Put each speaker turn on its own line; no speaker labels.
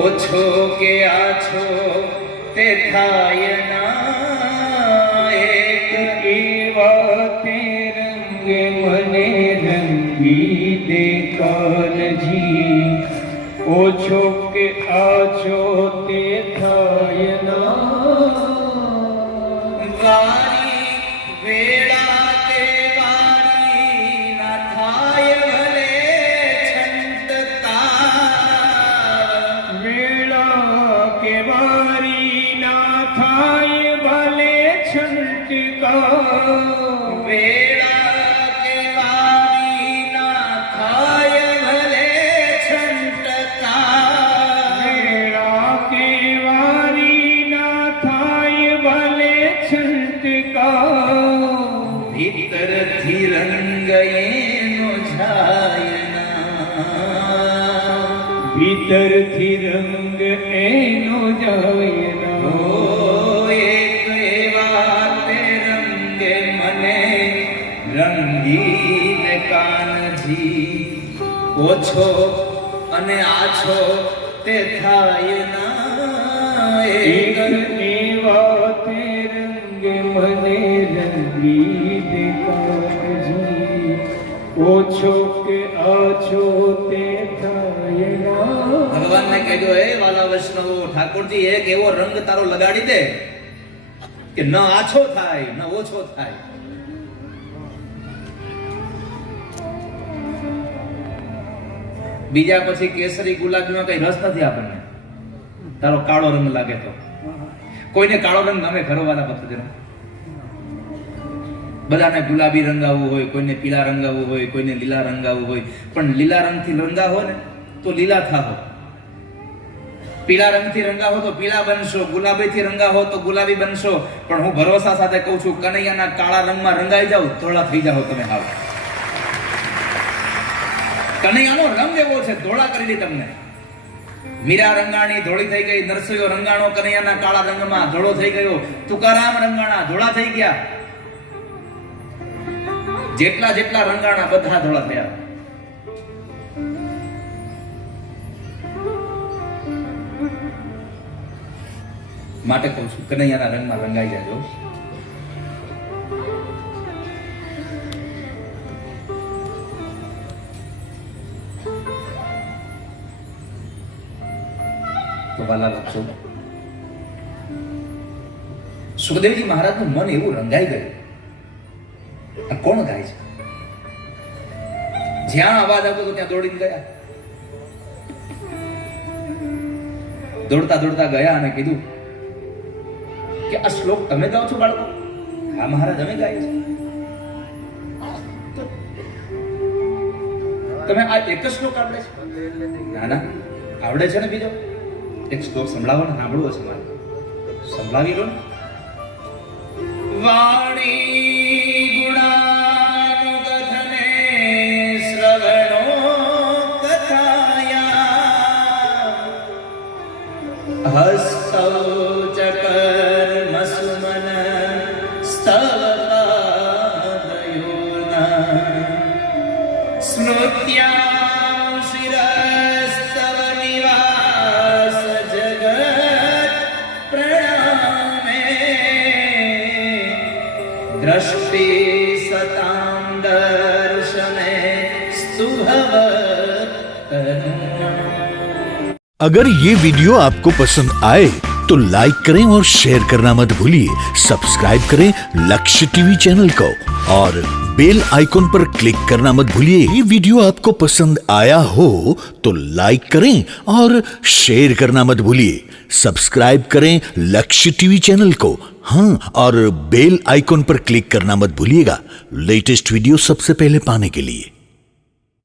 ઓછો કે આછો તે થાય ના એક
એવા તે રંગે મને રંગી દે કાનજી ઓછો કે આછો છંટકા.
ભીતરથી રંગ એનો છાયના
ભીતરથી રંગ એનો જાય
કાનજી ઓછો અને આછો તે થાય ના.
એક
એક
એવા તે રંગે મને રંગી દે ઓછો કે આછો તે થાય ના.
ભગવાનને કહેજો હે વાલા વૈષ્ણવો ઠાકોરજી એક એવો રંગ તારો લગાડી દે કે ન આછો થાય ન ઓછો થાય. બીજા પછી કેસરી ગુલાબીમાં કઈ રસ નથી આપણને? તારો કાળો રંગ લાગે તો. કોઈને કાળો રંગ ગમે ખરો વાલા ભક્તજનો? બધાને ગુલાબી રંગાવવું હોય, કોઈને પીળા રંગાવવું હોય, કોઈને લીલા રંગાવવું હોય. પણ લીલા રંગથી રંગાવો ને, તો લીલા થાવો પીળા રંગથી રંગાવો તો પીળા બનશો, ગુલાબીથી રંગાવો તો ગુલાબી બનશો. પણ હું ભરોસા સાથે કહું છું, કનૈયાના કાળા રંગમાં રંગાઈ જાવ ધોળા થઈ જાઓ તમે હાવ. કનૈયાનો રંગ એવો છે, ધોળા કરી દે તમને. મીરા રંગાણી ધોળી થઈ ગઈ, નરસિંહ રંગાણો કનૈયાના કાળા રંગમાં ધોળો થઈ ગયો. તુકારામ રંગાણા ધોળા થઈ ગયા. જેટલા જેટલા રંગાણા બધા ધોળા થયા. માટે કહું છું, કનૈયાના રંગમાં રંગાઈ જાજો. તો વાલા ભક્તો સુખદેવજી મહારાજનું મન એવું રંગાઈ ગયું. કોણ ગાય છે? જ્યાં અવાજ આવતો હતો ત્યાં દોડીને ગયા. દોડતા દોડતા ગયા અને કીધું કે આ શ્લોક તમે ગાઓ છો બાળકો? હા મહારાજ, અમે ગાય છે તમે આ એક જ શ્લોક આવડે છે? ના ના, આવડે છે ને બીજો? એક શ્લોક સંભળાવો ને સાંભળવો છે મારે. સંભળાવી લો વાણી કથાયા. હસ્તૌ ચ કર્મસુમન સ્તવ सतां दर्शने सुभव
अगर ये वीडियो आपको पसंद आए तो लाइक करें और शेयर करना मत भूलिए। सब्सक्राइब करें लक्ष्य टीवी चैनल को और बेल आइकॉन पर क्लिक करना मत भूलिए। ये वीडियो आपको पसंद आया हो तो लाइक करें और शेयर करना मत भूलिए। सब्सक्राइब करें लक्ष्य टीवी चैनल को हाँ और बेल आइकॉन पर क्लिक करना मत भूलिएगा लेटेस्ट वीडियो सबसे पहले पाने के लिए